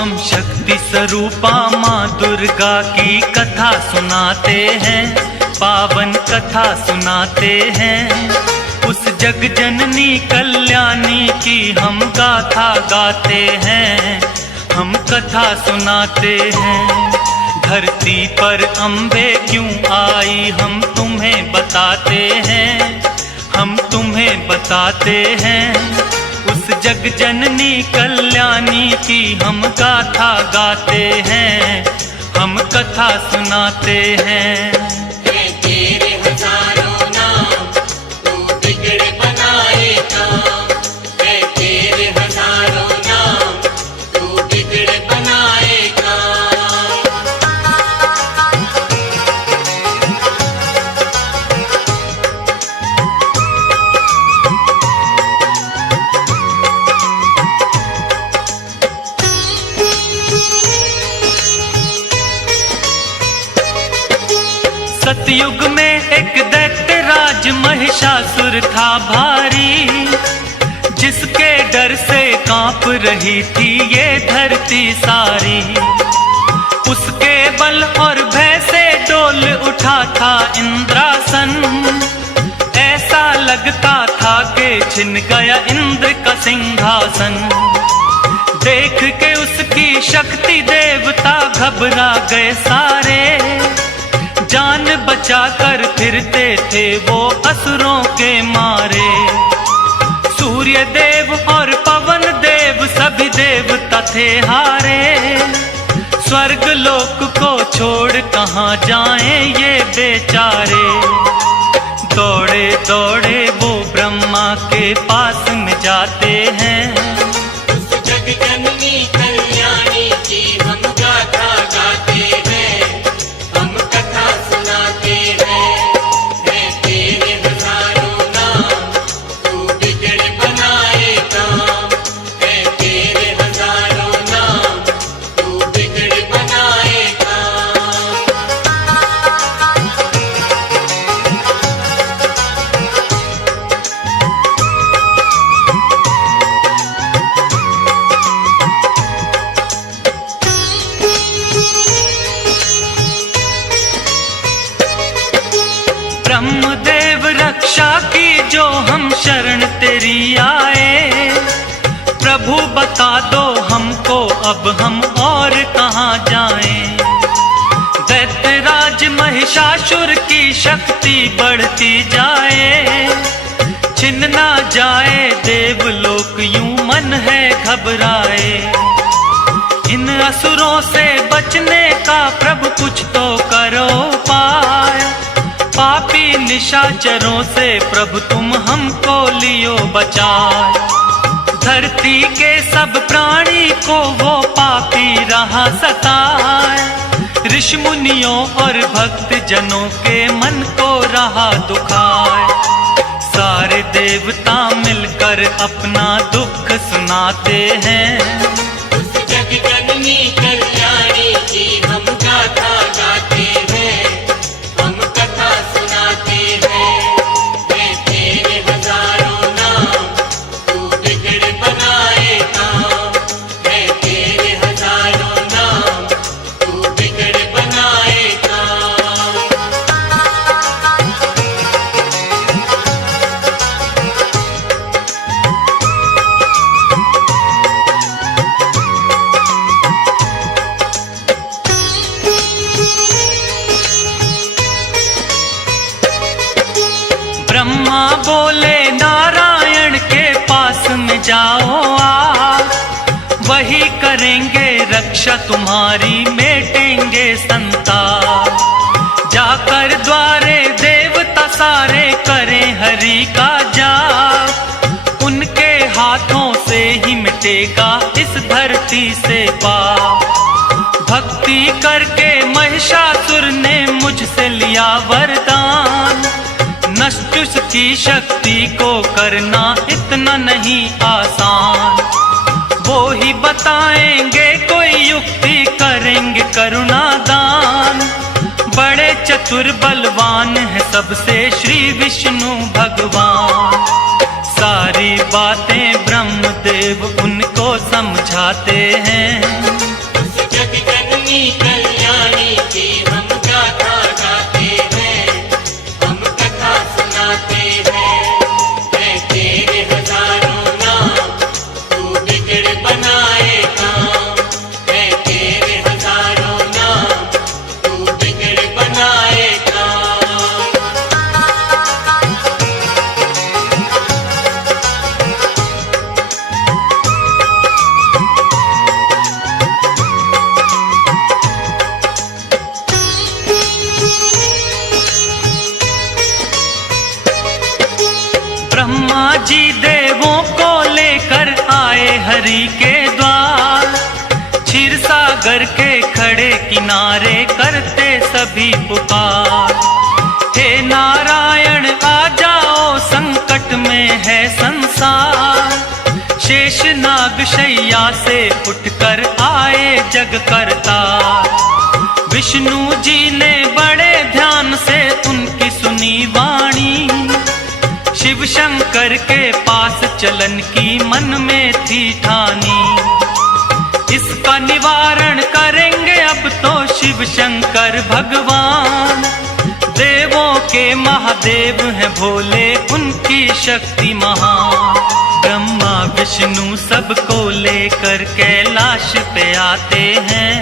हम शक्ति स्वरूपा माँ दुर्गा की कथा सुनाते हैं, पावन कथा सुनाते हैं। उस जग जननी कल्याणी की हम गाथा गाते हैं, हम कथा सुनाते हैं। धरती पर अम्बे क्यों आई हम तुम्हें बताते हैं, हम तुम्हें बताते हैं। उस जग जननी कल्याणी की हम गाथा गाते हैं, हम कथा सुनाते हैं। तेरे हजारों नाम तू बिगड़े बनाए काम, तेरे हजारों नाम तू बिगड़े बनाए काम। सतयुग में एक दैत्य राज महिषासुर था भारी, जिसके डर से कांप रही थी ये धरती सारी। उसके बल और भय से डोल उठा था इंद्रासन, ऐसा लगता था कि छिन गया इंद्र का सिंहासन। देख के उसकी शक्ति देवता घबरा गए सारे, जान बचाकर फिरते थे वो असुरों के मारे। सूर्य देव और पवन देव सभी देवता थे हारे, स्वर्ग लोक को छोड़ कहाँ जाएं ये बेचारे। दौड़े दौड़े वो ब्रह्मा के पास में जाते हैं, उस जग जननी कल्याणी की हम गाथा गाते हैं, हम कथा सुनाते हैं। तेरे हजारों नाम तू बिगड़े बनाए काम, तेरे हजारों नाम तू बिगड़े बनाए काम। ब्रह्मदेव रक्षा की जो हम शरण तेरी आए। प्रभु बता दो हमको अब हम और कहाँ जाएं। दैत्यराज महिषासुर की शक्ति बढ़ती जाए, छिन ना जाए देवलोक यूं मन है घबराए। इन असुरों से बचने का प्रभु कुछ तो करो पाए, पापी निशाचरों से प्रभु तुम हमको लियो बचाए। धरती के सब प्राणी को वो पापी रहा सताए, ऋषि मुनियों और भक्त जनों के मन को रहा दुखाए। सारे देवता मिलकर अपना दुख सुनाते हैं, उस जग जननी कल्याणी की हम गाथा गाते हैं, हम कथा सुनाते हैं। तेरे हजारों नाम तू बिगड़े बनाए काम, तेरे हजारों नाम तू बिगड़े बनाए काम। ब्रह्मा बोले नारायण के पास में जाओ आप, वही करेंगे रक्षा तुम्हारी मिटेंगे संताप। जाकर द्वारे देवता सारे करें हरि का जाप, उनके हाथों से ही मिटेगा इस धरती से पाप। भक्ति करके महिषासुर ने मुझसे लिया वरदान, नष्ट की शक्ति को करना इतना नहीं आसान। वो ही बताएंगे कोई युक्ति, करेंगे करुणा दान। बड़े चतुर बलवान है सबसे श्री विष्णु भगवान। सारी बातें ब्रह्मदेव उनको समझाते हैं, जग जननी कल्याणी की हम गाथा गाते हैं, हम कथा सुनाते हैं। है तेरे हजारों नाम, तू बिगड़ बनाए काम। है तेरे हजारों नाम, तू बिगड़ बनाए काम। ब्रह्मा जी देवों को लेकर आए हरि के द्वार। क्षीर सागर के खड़े किनारे करते सभी पुकार। हे नारायण आ जाओ, संकट में है संसार। शेष नाग शैया से उठकर आए जग करतार। विष्णु जी ने बड़े ध्यान से उनकी सुनी वाणी। शिव शंकर के पास चलन की मन में थी ठानी। इसका निवारण करेंगे अब तो शिव शंकर भगवान। देवों के महादेव हैं भोले, उनकी शक्ति महान। ब्रह्मा विष्णु सबको लेकर कैलाश पे आते हैं।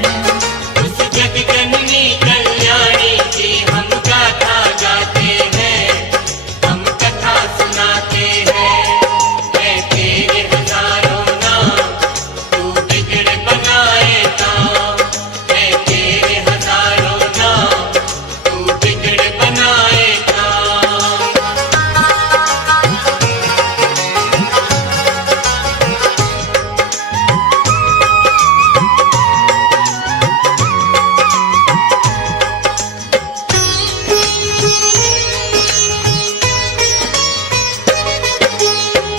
उस जग जननी कल्याणी की हम गाथा गाते हैं, हम कथा सुनाते हैं। है तेरे हजारों नाम, तू बिगड़ बनाए काम। है तेरे हजारों नाम, तू बिगड़ बनाए काम।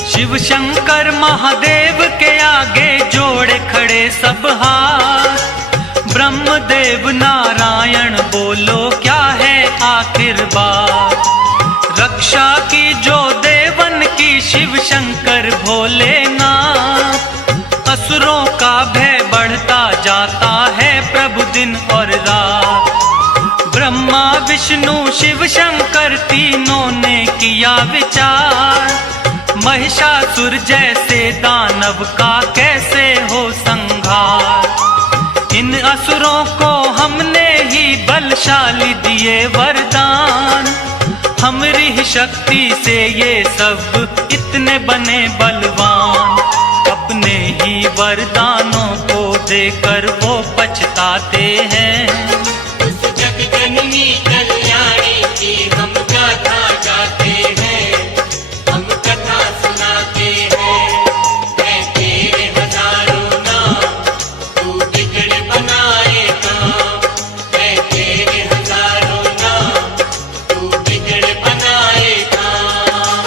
शिव शंकर महादेव के आगे जोड़े खड़े सब हाथ। ब्रह्मदेव नारायण बोलो क्या है आखिर बात। रक्षा की जो देवन की शिव शंकर भोलेनाथ। असुरों का भय बढ़ता जाता है प्रभु दिन और रात। ब्रह्मा विष्णु शिव शंकर तीनों ने किया विचार। महिषासुर जैसे दानव का कैसे हो संहार। इन असुरों को हमने ही बलशाली दिए वरदान। हमारी शक्ति से ये सब इतने बने बलवान। अपने ही वरदानों को देकर वो पछताते हैं। उस जग जननी कल्याणी की हम गाथा गाते हैं, हम कथा सुनाते हैं। है तेरे हजारों नाम, तू बिगड़ बनाए काम। है तेरे हजारों नाम, तू बिगड़ बनाए काम।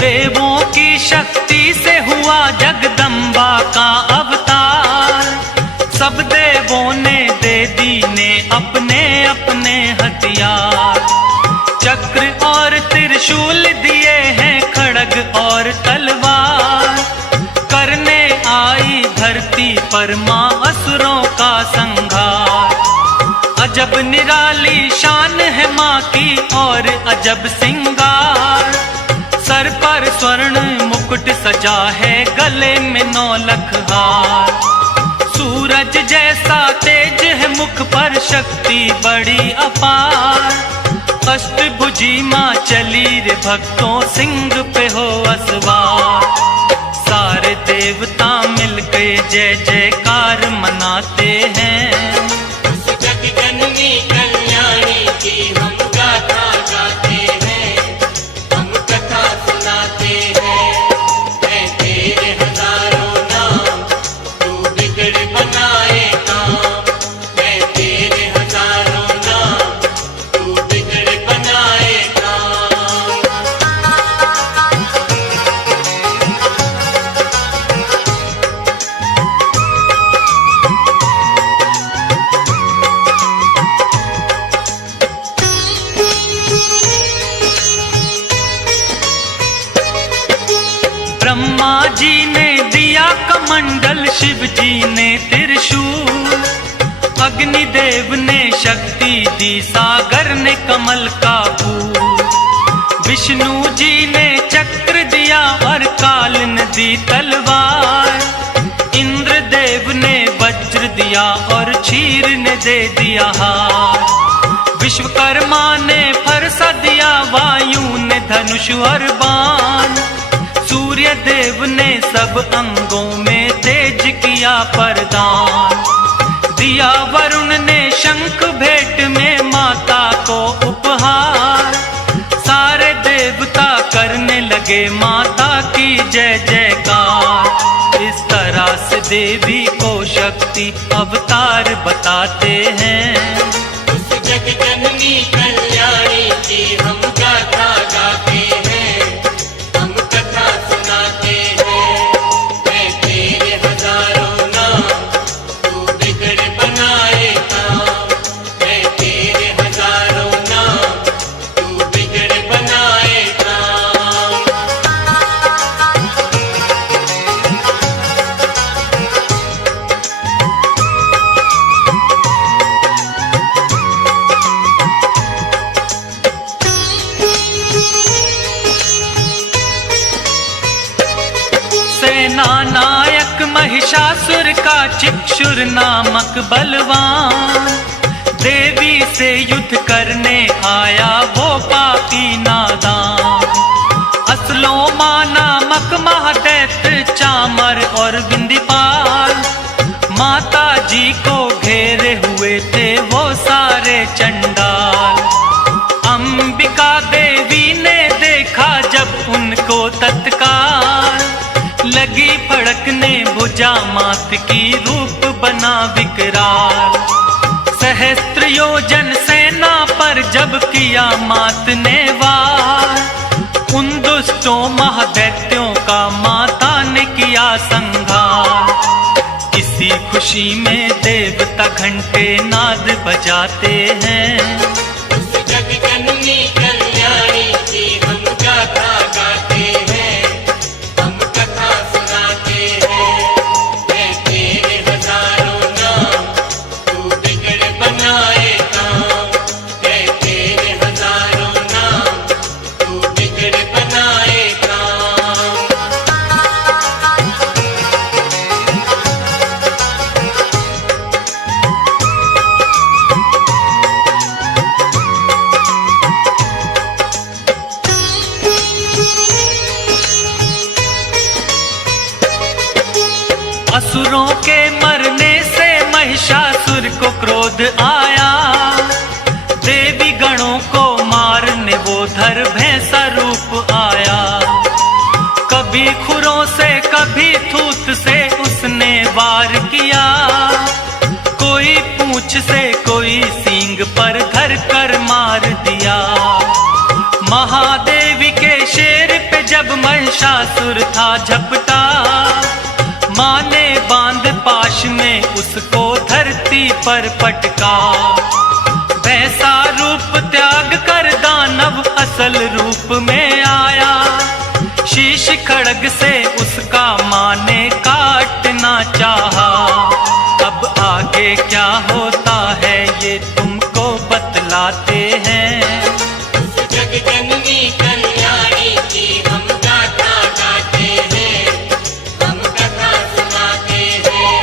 देवों की शक्ति से हुआ जगदम्बा का अवतार। सब देवों ने दे दीने अपने अपने हथियार। चक्र और त्रिशूल दिए हैं, खड़ग और तलवार। करने आई धरती पर मां असुरों का संहार। अजब निराली शान है मां की और अजब सिंगार। सर पर स्वर्ण मुकुट सजा है, गले में 9 लख हार। सूरज जैसा तेज है मुख पर, शक्ति बड़ी अपार। अष्टभुजी मां चली रे भक्तों, सिंह पे हो असवार। सारे देवता मिलके जय जयकार मनाते हैं। उस जग जननी कल्याणी की हम गाथा गाते हैं, हम कथा सुनाते हैं। है तेरे हजारों नाम, तू बिगड़ बनाए काम। है तेरे हजारों नाम, तू बिगड़ बनाए काम। ब्रह्मा जी ने दिया कमंडल, शिव जी ने त्रिशूल, अग्निदेव ने शक्ति दी, सागर ने कमल का फूल, विष्णु जी ने चक्र दिया और काल ने दी तलवार, इंद्रदेव ने वज्र दिया और क्षीर ने दे दिया हार, विश्वकर्मा ने फरसा दिया, वायु ने धनुष और बाण, सूर्य देव ने सब अंगों में तेज किया प्रदान, दिया वरुण ने शंख भेंट में माता को उपहार, सारे देवता करने लगे माता की जय जयकार। इस तरह से देवी को शक्ति अवतार बताते हैं। उस जग जननी कल्याणी की हम गाथा गाते हैं, हम कथा सुनाते हैं। मैं तेरे हजारों नाम, तू बिगड़ बनाए काम। मैं तेरे हजारों नाम, तू बिगड़ बनाए काम। सेना नायक महिषासुर का चिक्षुर नामक बलवान, देवी से युद्ध करने आया वो पापी नादान, असलोमा नामक महादैत्य चामर और विंध्यपाल, माता जी को घेरे हुए थे वो सारे चंडाल, अंबिका देवी ने देखा जब उनको तत्काल, लगी फड़कने भुजा मात की, रूप बना विकराल, सहस्त्र योजन सेना पर जब किया मात ने वार, उन दुष्टों महादैत्यों का माता ने किया संहार। इसी खुशी में देवता घंटे नाद बजाते हैं। उस जग जननी कल्याणी की हम गाथा गाते हैं, हम कथा सुनाते हैं। मैं तेरे हजारों नाम, तू बिगड़ बनाए काम। मैं तेरे हजारों नाम, तू बिगड़ बनाए काम। असुरों के मरने से महिषासुर को क्रोध आया, देवी गणों को मारने वो धर भैंसा रूप आया, कभी खुरों से कभी थूत से उसने वार किया, कोई पूंछ से कोई सींग पर धर कर मार दिया, महादेवी के शेर पे जब महिषासुर था झपटा, माँ ने बांध पाश में उसको धरती पर पटका, वैसा रूप त्याग कर दानव असल रूप में आया, शीश खड़ग से उसका माँ ने काटना चाहा, अब आगे क्या होता है ये तुमको बतलाते हैं। उस जग जननी कल्याणी की हम गाथा गाते हैं, हम कथा सुनाते हैं।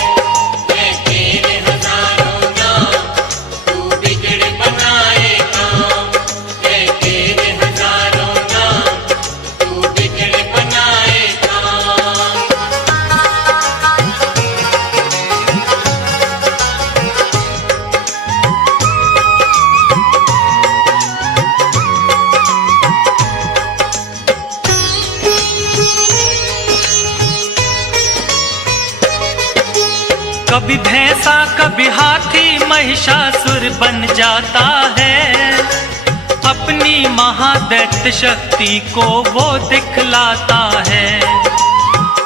मैं तेरे हजारों नाम, तू बिगड़ बनाए काम। मैं तेरे हजारों नाम, तू बिगड़ बनाए काम। कभी भैंसा कभी हाथी महिषासुर बन जाता है, अपनी महादैत्य शक्ति को वो दिखलाता है,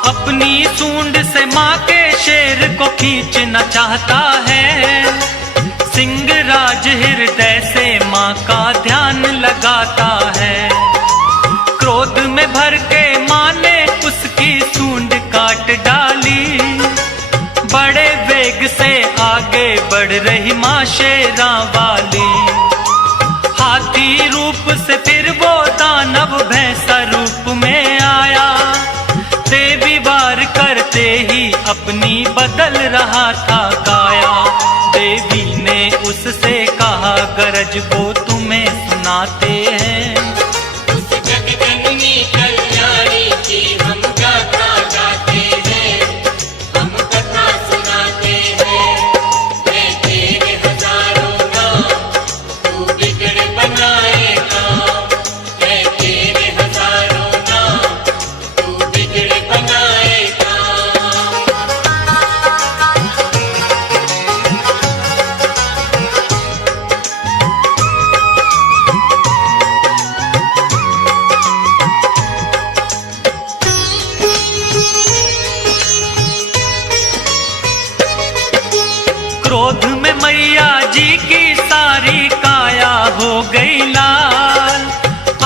अपनी सूंड से माँ के शेर को खींचना चाहता है, सिंहराज हृदय से माँ का ध्यान लगाता है, क्रोध में भर के माँ ने उसकी सूंड काट डाली। बड़े वेग से आगे बढ़ रही माँ शेरा वाली। हाथी रूप से फिर वो दानव भैंसा रूप में आया। देवी वार करते ही अपनी बदल रहा था काया। देवी ने उससे कहा गरज वो तुम्हें सुनाते हैं। उस जगजननी कल्याणी की हम गाथा गाते हैं, हम कथा सुनाते हैं। मैं तेरे हजारों नाम, तू बिगड़ बनाए काम। मैं तेरे हजारों नाम, तू बिगड़ बनाए काम। क्रोध में मैया जी की सारी काया हो गई लाल।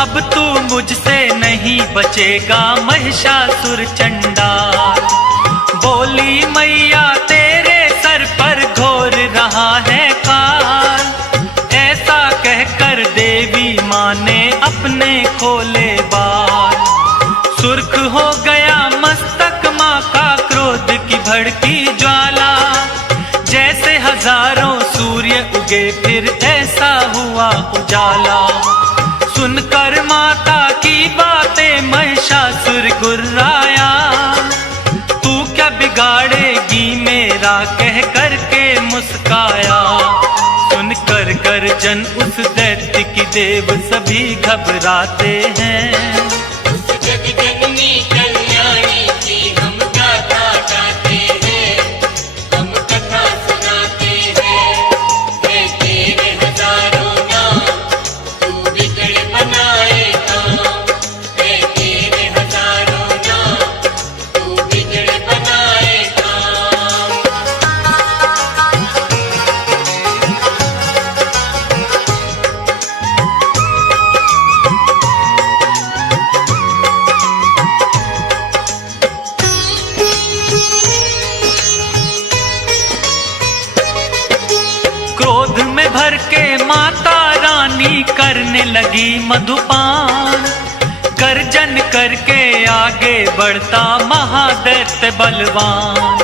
अब तू मुझसे नहीं बचेगा महिषासुर चंडाल। बोली मैया तेरे सर पर घोर रहा है काल। ऐसा कहकर देवी माँ ने अपने खोले बाल। सुर्ख हो गया मस्तक माँ का क्रोध की भड़की ज्वाला। जैसे हजारों सूर्य उगे फिर ऐसा हुआ उजाला। सुनकर माता की बातें महिषासुर गुर्राया। तू क्या बिगाड़ेगी मेरा कह करके मुस्काया। सुनकर गर्जन उस दैत्य की देव सभी घबराते हैं। उस जगजननी कल्याणी की हम गाथा गाते हैं, हम कथा सुनाते हैं। मैं तेरे हजारों नाम, तू बिगड़ बनाए काम। मैं तेरे हजारों नाम, तू बिगड़ बनाए काम। क्रोध में भर के माता रानी करने लगी मधुपान। गर्जन करके आगे बढ़ता महादैत्य बलवान।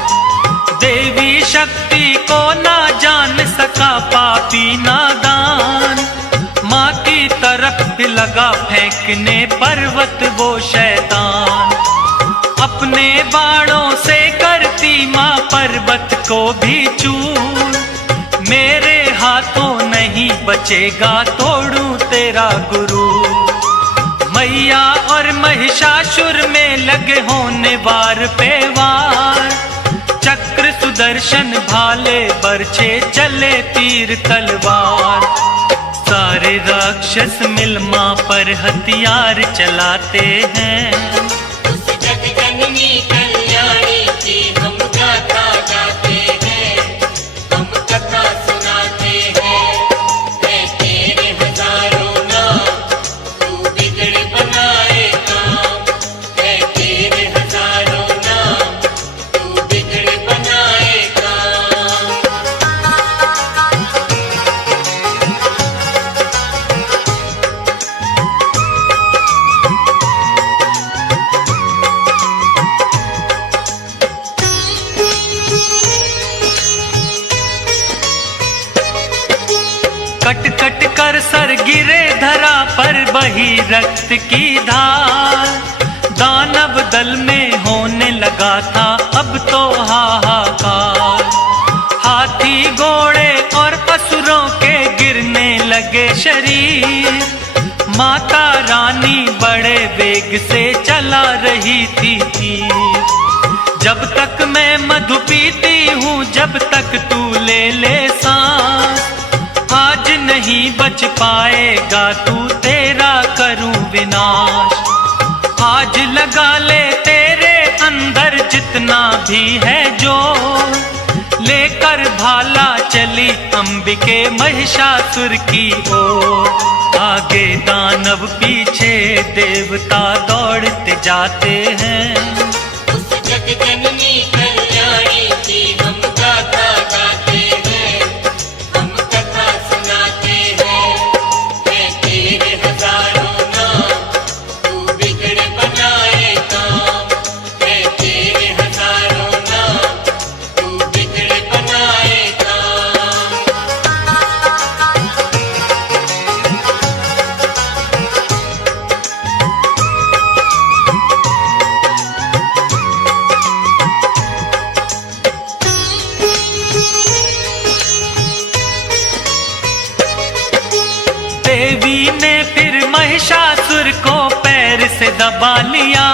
देवी शक्ति को ना जान सका पापी नादान। माँ की तरफ लगा फेंकने पर्वत वो शैतान। अपने बाणों से करती माँ पर्वत को भी चूर। मेरे हाथों नहीं बचेगा तोड़ू तेरा गुरु। मैया और महिषासुर में लगे होने वार पे वार। चक्र सुदर्शन भाले बरछे चले तीर तलवार। सारे राक्षस मिल माँ पर हथियार चलाते हैं। उस जगजननी कल्याणी की हम गाथा गाते हैं, हम कथा सुनाते हैं। मैं तेरे हजारों नाम, तू बिगड़ बनाए काम। मैं तेरे हजारों नाम, तू बिगड़ बनाए काम। कट कट कर सर गिरे धरा पर बही रक्त की धार। दानव दल में होने लगा था अब तो हाहाकार। हाथी घोड़े और असुरों के गिरने लगे शरीर। माता रानी बड़े वेग से चला रही थी तीर। जब तक मैं मधु पीती हूँ जब तक तू ले ले सांस। आज नहीं बच पाएगा तू तेरा करूं विनाश। आज लगा ले तेरे अंदर जितना भी है जो। लेकर भाला चली अंबिके महिषासुर की ओर। आगे दानव पीछे देवता दौड़ते जाते हैं। उस जग से दबा लिया,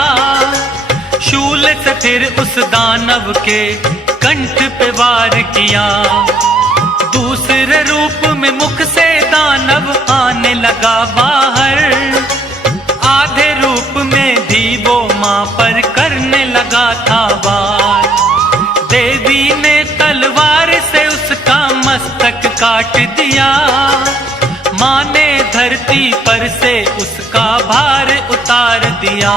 शूल से फिर उस दानव के कंठ पे वार किया। दूसरे रूप में मुख से दानव आने लगा बाहर, आधे रूप में भी वो मां पर करने लगा था वार। देवी ने तलवार से उसका मस्तक काट दिया, मां ने धरती पर से उसका भार उतार दिया।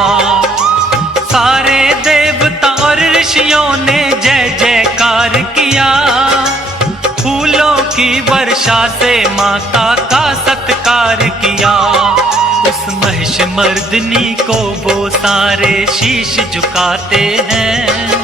सारे देवता और ऋषियों ने जय जयकार किया, फूलों की वर्षा से माता का सत्कार किया। उस महिष मर्दिनी को वो सारे शीश झुकाते हैं।